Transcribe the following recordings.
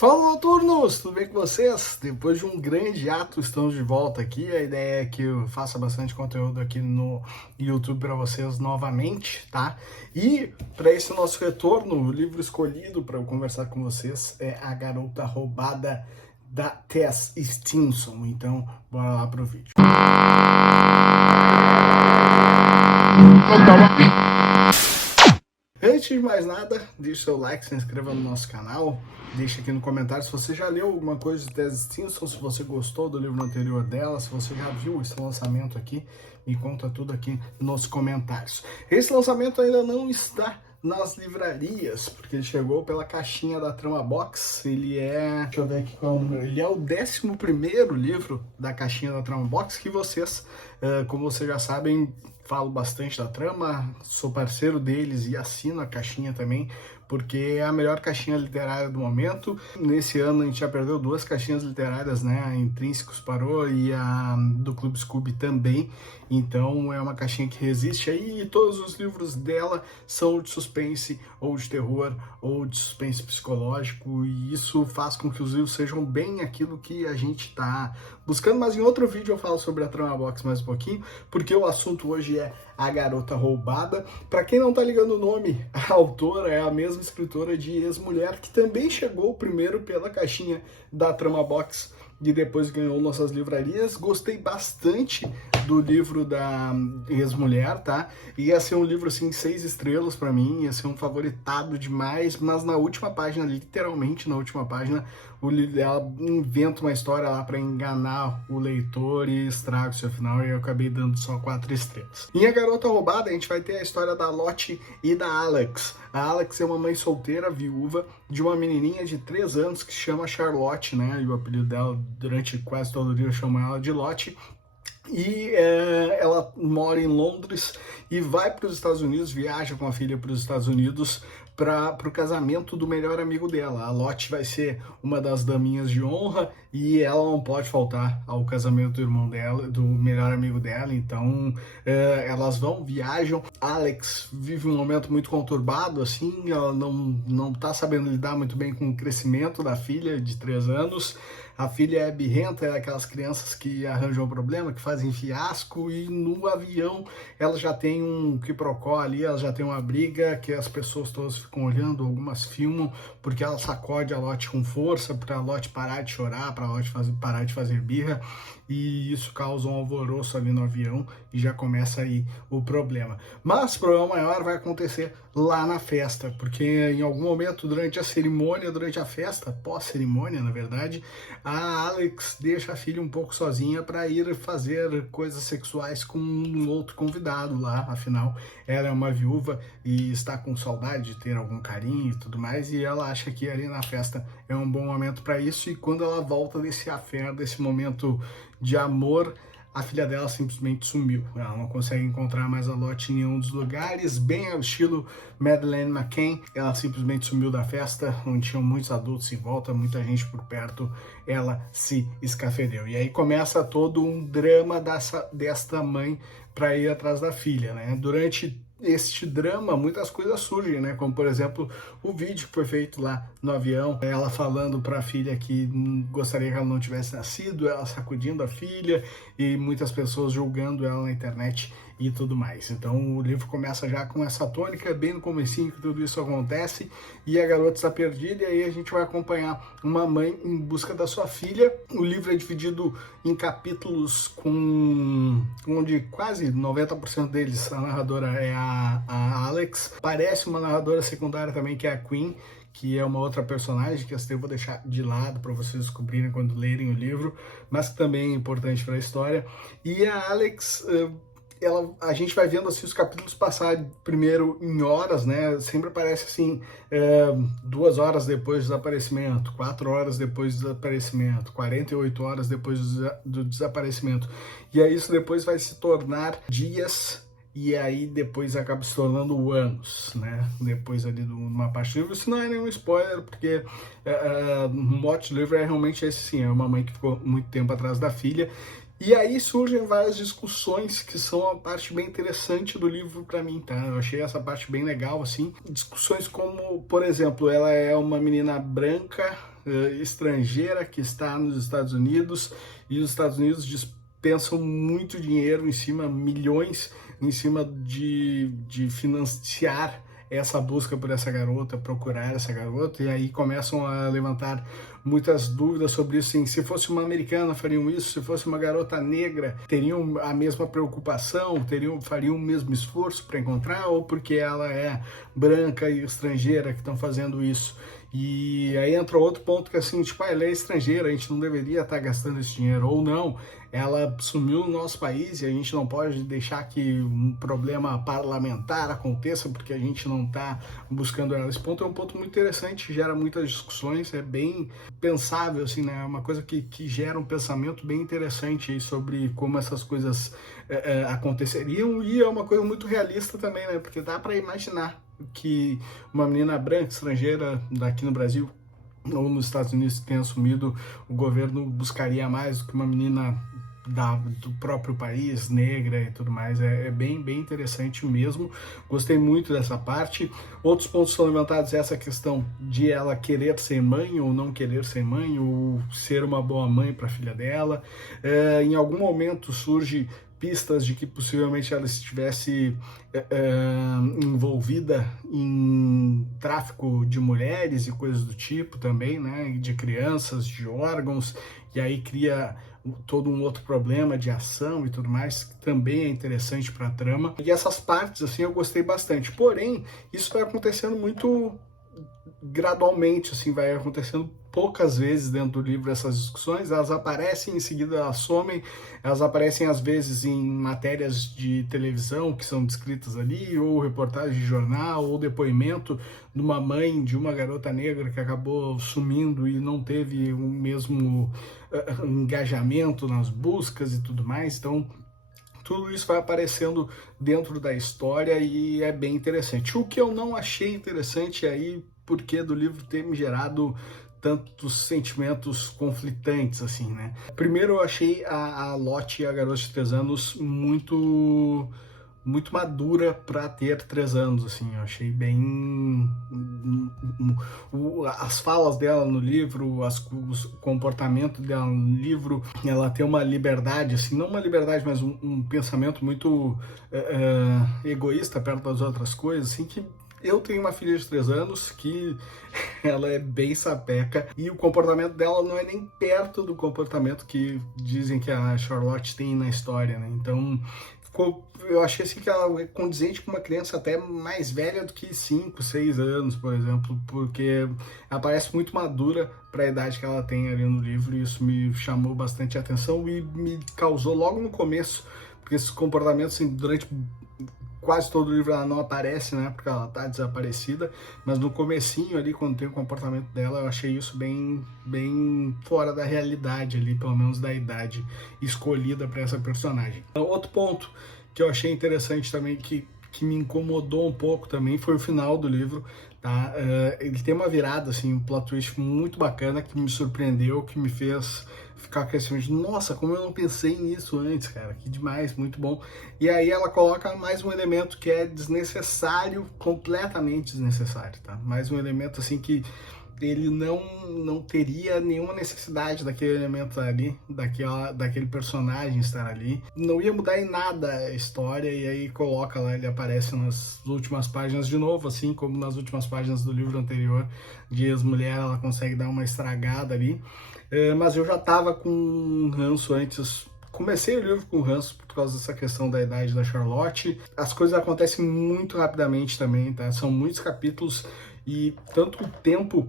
Fala, noturnos! Tudo bem com vocês? Depois de um grande ato, estamos de volta aqui. A ideia é que eu faça bastante conteúdo aqui no YouTube para vocês novamente, tá? E para esse nosso retorno, o livro escolhido para eu conversar com vocês é A Garota Roubada, da Tess Stinson. Então, bora lá pro vídeo. Antes de mais nada, deixe seu like, se inscreva no nosso canal, deixe aqui no comentário se você já leu alguma coisa de Tess Stinson, se você gostou do livro anterior dela, se você já viu esse lançamento aqui, me conta tudo aqui nos comentários. Esse lançamento ainda não está nas livrarias, porque ele chegou pela caixinha da Trama Box. Ele é, deixa eu ver aqui qual é o número, ele é o 11º livro da caixinha da Trama Box, que vocês, como vocês já sabem, falo bastante da Trama, sou parceiro deles e assino a caixinha também, porque é a melhor caixinha literária do momento. Nesse ano a gente já perdeu 2 caixinhas literárias, né? A Intrínsecos parou e a do Clube Scooby também. Então é uma caixinha que resiste aí, e todos os livros dela são de suspense, ou de terror, ou de suspense psicológico, e isso faz com que os livros sejam bem aquilo que a gente está buscando. Mas em outro vídeo eu falo sobre a Trama Box mais um pouquinho, porque o assunto hoje é A Garota Roubada. Para quem não tá ligando o nome, a autora é a mesma escritora de Ex-Mulher, que também chegou primeiro pela caixinha da Trama Box e depois ganhou nossas livrarias. Gostei bastante do livro da Ex-Mulher, tá? Ia ser um livro, assim, 6 estrelas pra mim, ia ser um favoritado demais, mas na última página, literalmente na última página, ela inventa uma história lá pra enganar o leitor e estraga o seu final, e eu acabei dando só 4 estrelas. Em A Garota Roubada, a gente vai ter a história da Lottie e da Alex. A Alex é uma mãe solteira, viúva, de uma menininha de 3 anos que se chama Charlotte, né? E o apelido dela, durante quase todo o dia, eu chamo ela de Lottie. E ela mora em Londres e vai para os Estados Unidos, viaja com a filha para os Estados Unidos para o casamento do melhor amigo dela. A Lottie vai ser uma das daminhas de honra e ela não pode faltar ao casamento do irmão dela, do melhor amigo dela. Então elas viajam. Alex vive um momento muito conturbado, assim, ela não tá sabendo lidar muito bem com o crescimento da filha de 3 anos. A filha é birrenta, é aquelas crianças que arranjam problema, que fazem fiasco, e no avião ela já tem um quiprocó ali, ela já tem uma briga que as pessoas todas ficam olhando, algumas filmam, porque ela sacode a Lottie com força, para a Lottie parar de chorar, para a Lottie parar de fazer birra, e isso causa um alvoroço ali no avião, e já começa aí o problema. Mas o problema maior vai acontecer lá na festa, porque em algum momento durante a cerimônia, durante a festa, pós-cerimônia, na verdade, a Alex deixa a filha um pouco sozinha para ir fazer coisas sexuais com um outro convidado lá. Afinal, ela é uma viúva e está com saudade de ter algum carinho e tudo mais, e ela acha que ali na festa é um bom momento para isso. E quando ela volta desse affair, desse momento de amor, a filha dela simplesmente sumiu. Ela não consegue encontrar mais a Lottie em nenhum dos lugares, bem ao estilo Madeleine McCann. Ela simplesmente sumiu da festa, onde tinham muitos adultos em volta, muita gente por perto. Ela se escafedeu. E aí começa todo um drama desta mãe para ir atrás da filha, né? Durante este drama, muitas coisas surgem, né? Como, por exemplo, o vídeo que foi feito lá no avião, ela falando para a filha que gostaria que ela não tivesse nascido, ela sacudindo a filha, e muitas pessoas julgando ela na internet e tudo mais. Então o livro começa já com essa tônica, bem no comecinho que tudo isso acontece, e a garota está perdida, e aí a gente vai acompanhar uma mãe em busca da sua filha. O livro é dividido em capítulos onde quase 90% deles a narradora é a Alex. Parece uma narradora secundária também, que é a Queen, que é uma outra personagem que eu vou deixar de lado para vocês descobrirem quando lerem o livro, mas que também é importante para a história. E a Alex, a gente vai vendo assim os capítulos passar primeiro em horas, né? Sempre aparece assim, 2 horas depois do desaparecimento, 4 horas depois do desaparecimento, 48 horas depois do desaparecimento. E aí isso depois vai se tornar dias, e aí depois acaba se tornando anos, né? Depois ali de uma parte do livro. Isso não é nenhum spoiler, porque o mote do livro é realmente esse, sim, é uma mãe que ficou muito tempo atrás da filha. E aí surgem várias discussões que são a parte bem interessante do livro para mim, tá? Eu achei essa parte bem legal, assim. Discussões como, por exemplo, ela é uma menina branca, estrangeira que está nos Estados Unidos, e os Estados Unidos dispensam muito dinheiro em cima, milhões em cima de financiar essa busca por essa garota, procurar essa garota, e aí começam a levantar muitas dúvidas sobre isso, assim, se fosse uma americana fariam isso, se fosse uma garota negra teriam a mesma preocupação, fariam o mesmo esforço para encontrar, ou porque ela é branca e estrangeira que estão fazendo isso. E aí entra outro ponto que é assim, tipo, ela é estrangeira, a gente não deveria estar gastando esse dinheiro, ou não, ela sumiu no nosso país e a gente não pode deixar que um problema parlamentar aconteça porque a gente não está buscando ela. Esse ponto é um ponto muito interessante, gera muitas discussões, é bem pensável, assim, né? É uma coisa que gera um pensamento bem interessante aí sobre como essas coisas aconteceriam, e é uma coisa muito realista também, né? Porque dá para imaginar que uma menina branca, estrangeira, daqui no Brasil ou nos Estados Unidos que tenha assumido o governo, buscaria mais do que uma menina do próprio país, negra e tudo mais. É bem interessante mesmo. Gostei muito dessa parte. Outros pontos são levantados, essa questão de ela querer ser mãe ou não querer ser mãe, ou ser uma boa mãe para a filha dela. Em algum momento surge pistas de que possivelmente ela estivesse envolvida em tráfico de mulheres e coisas do tipo também, né, de crianças, de órgãos, e aí cria todo um outro problema de ação e tudo mais, que também é interessante para a trama. E essas partes, assim, eu gostei bastante. Porém, isso vai acontecendo muito gradualmente, assim, vai acontecendo poucas vezes dentro do livro essas discussões, elas aparecem, em seguida elas somem, elas aparecem às vezes em matérias de televisão que são descritas ali, ou reportagem de jornal, ou depoimento de uma mãe de uma garota negra que acabou sumindo e não teve o mesmo engajamento nas buscas e tudo mais. Então tudo isso vai aparecendo dentro da história e é bem interessante. O que eu não achei interessante aí, porque do livro ter me gerado tantos sentimentos conflitantes, assim, né? Primeiro, eu achei a Lottie, a garota de 3 anos, muito madura para ter 3 anos, assim. Eu achei bem as falas dela no livro, o comportamento dela no livro, ela tem uma liberdade, assim, não uma liberdade, mas um pensamento muito egoísta perto das outras coisas, assim, que eu tenho uma filha de 3 anos que ela é bem sapeca, e o comportamento dela não é nem perto do comportamento que dizem que a Charlotte tem na história, né? Então eu achei assim que ela é condizente com uma criança até mais velha do que 5, 6 anos, por exemplo, porque ela parece muito madura para a idade que ela tem ali no livro, e isso me chamou bastante atenção e me causou logo no começo, porque esses comportamentos, assim, durante quase todo o livro ela não aparece, né, porque ela tá desaparecida, mas no comecinho ali, quando tem o comportamento dela, eu achei isso bem fora da realidade ali, pelo menos da idade escolhida para essa personagem. Outro ponto que eu achei interessante também, que me incomodou um pouco também, foi o final do livro, tá? Ele tem uma virada, assim, um plot twist muito bacana, que me surpreendeu, que me fez ficar com esse de, nossa, como eu não pensei nisso antes, cara, que demais, muito bom. E aí ela coloca mais um elemento que é desnecessário, completamente desnecessário, tá? Mais um elemento, assim, que ele não teria nenhuma necessidade daquele elemento ali, daquele personagem estar ali. Não ia mudar em nada a história, e aí coloca lá, ele aparece nas últimas páginas de novo, assim como nas últimas páginas do livro anterior, de Ex-Mulher, ela consegue dar uma estragada ali. Mas eu já tava com ranço antes. Comecei o livro com ranço por causa dessa questão da idade da Charlotte. As coisas acontecem muito rapidamente também, tá? São muitos capítulos, e tanto o tempo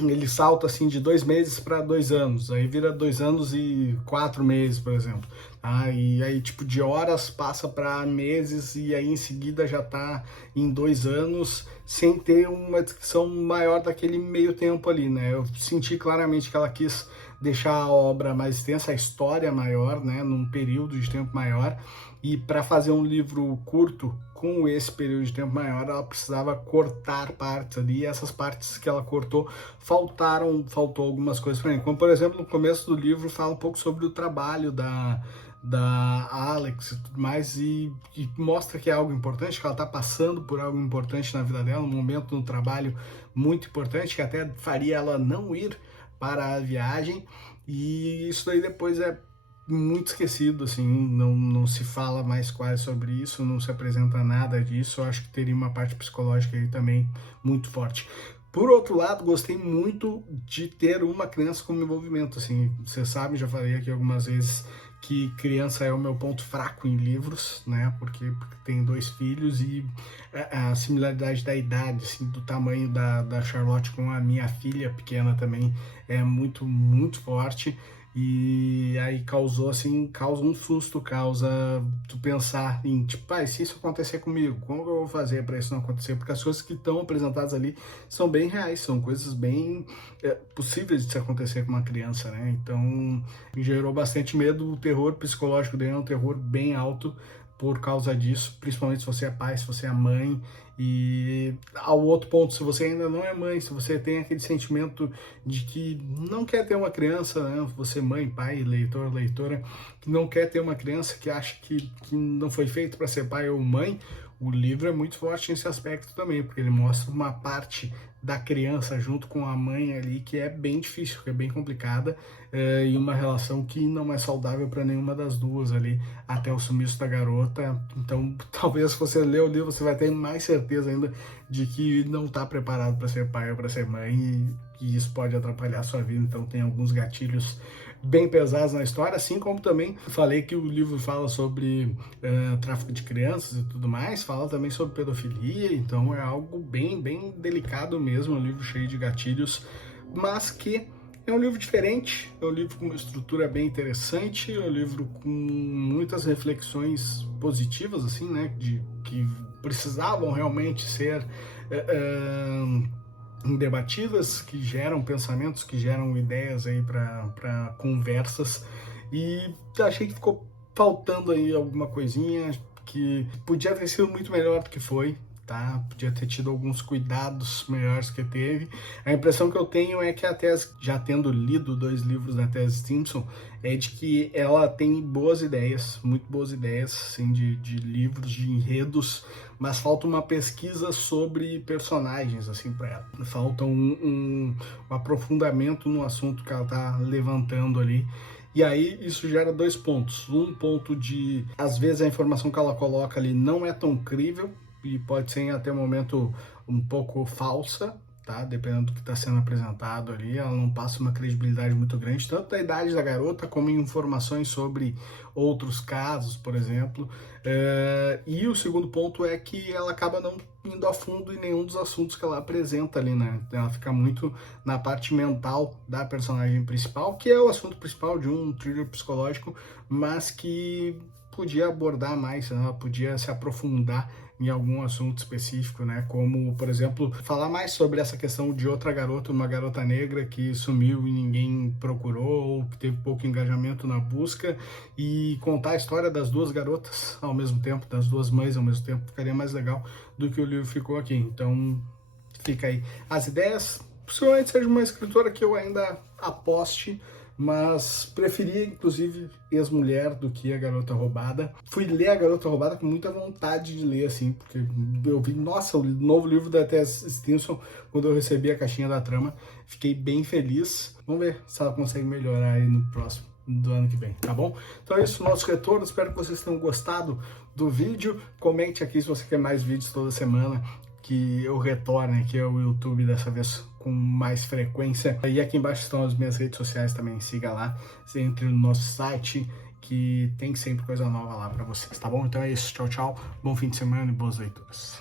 ele salta assim de 2 meses para 2 anos, aí vira 2 anos e 4 meses, por exemplo, tá? E aí tipo de horas passa para meses, e aí em seguida já tá em 2 anos, sem ter uma descrição maior daquele meio tempo ali, né? Eu senti claramente que ela quis deixar a obra mais extensa, a história maior, né, num período de tempo maior, e para fazer um livro curto com esse período de tempo maior, ela precisava cortar partes ali, e essas partes que ela cortou, faltou algumas coisas para mim, como por exemplo, no começo do livro fala um pouco sobre o trabalho da da Alex e tudo mais, e mostra que é algo importante, que ela está passando por algo importante na vida dela, um momento no trabalho muito importante, que até faria ela não ir para a viagem, e isso daí depois é muito esquecido, assim, não se fala mais quase sobre isso, não se apresenta nada disso. Eu acho que teria uma parte psicológica aí também muito forte. Por outro lado, gostei muito de ter uma criança com envolvimento, assim, você sabe, já falei aqui algumas vezes que criança é o meu ponto fraco em livros, né, porque tenho 2 filhos e a similaridade da idade, assim, do tamanho da Charlotte com a minha filha pequena também é muito, muito forte. E aí causa um susto, causa tu pensar em, tipo, se isso acontecer comigo, como que eu vou fazer para isso não acontecer? Porque as coisas que estão apresentadas ali são bem reais, são coisas bem possíveis de se acontecer com uma criança, né? Então, gerou bastante medo, o terror psicológico dele é um terror bem alto por causa disso, principalmente se você é pai, se você é mãe. E ao outro ponto, se você ainda não é mãe, se você tem aquele sentimento de que não quer ter uma criança, né? Você mãe, pai, leitor, leitora, que não quer ter uma criança, que acha que não foi feito para ser pai ou mãe, o livro é muito forte nesse aspecto também, porque ele mostra uma parte da criança junto com a mãe ali que é bem difícil, que é bem complicada, e uma relação que não é saudável para nenhuma das duas ali, até o sumiço da garota. Então, talvez se você ler o livro, você vai ter mais certeza ainda de que não está preparado para ser pai ou para ser mãe, e que isso pode atrapalhar a sua vida. Então, tem alguns gatilhos bem pesados na história, assim como também falei que o livro fala sobre tráfico de crianças e tudo mais, fala também sobre pedofilia, então é algo bem, bem delicado mesmo, é um livro cheio de gatilhos, mas que é um livro diferente, é um livro com uma estrutura bem interessante, é um livro com muitas reflexões positivas, assim, né, que precisavam realmente ser debatidas, que geram pensamentos, que geram ideias aí para conversas, e achei que ficou faltando aí alguma coisinha que podia ter sido muito melhor do que foi, tá? Podia ter tido alguns cuidados melhores que teve. A impressão que eu tenho é que a Tess, já tendo lido 2 livros da Tess Stimson, é de que ela tem boas ideias, muito boas ideias, assim, de livros, de enredos, mas falta uma pesquisa sobre personagens, assim, para ela. Falta um aprofundamento no assunto que ela tá levantando ali. E aí isso gera 2 pontos. Um ponto de, às vezes, a informação que ela coloca ali não é tão crível, e pode ser até o momento um pouco falsa, tá? Dependendo do que está sendo apresentado ali, ela não passa uma credibilidade muito grande, tanto da idade da garota, como em informações sobre outros casos, por exemplo. E o segundo ponto é que ela acaba não indo a fundo em nenhum dos assuntos que ela apresenta ali, né? Ela fica muito na parte mental da personagem principal, que é o assunto principal de um thriller psicológico, mas que podia abordar mais, né? Ela podia se aprofundar em algum assunto específico, né? Como, por exemplo, falar mais sobre essa questão de outra garota, uma garota negra que sumiu e ninguém procurou, ou que teve pouco engajamento na busca, e contar a história das 2 garotas ao mesmo tempo, das 2 mães ao mesmo tempo, ficaria mais legal do que o livro ficou aqui. Então, fica aí as ideias. Possivelmente seja uma escritora que eu ainda aposte, mas preferia, inclusive, Ex-Mulher do que A Garota Roubada. Fui ler A Garota Roubada com muita vontade de ler, assim, porque eu vi, nossa, o novo livro da Tess Stimson, quando eu recebi a caixinha da trama, fiquei bem feliz. Vamos ver se ela consegue melhorar aí no próximo do ano que vem, tá bom? Então é isso, nosso retorno, espero que vocês tenham gostado do vídeo. Comente aqui se você quer mais vídeos toda semana, que eu retorne aqui ao YouTube dessa vez com mais frequência. E aqui embaixo estão as minhas redes sociais também, siga lá, entre no nosso site, que tem sempre coisa nova lá para vocês, tá bom? Então é isso, tchau, tchau, bom fim de semana e boas leituras.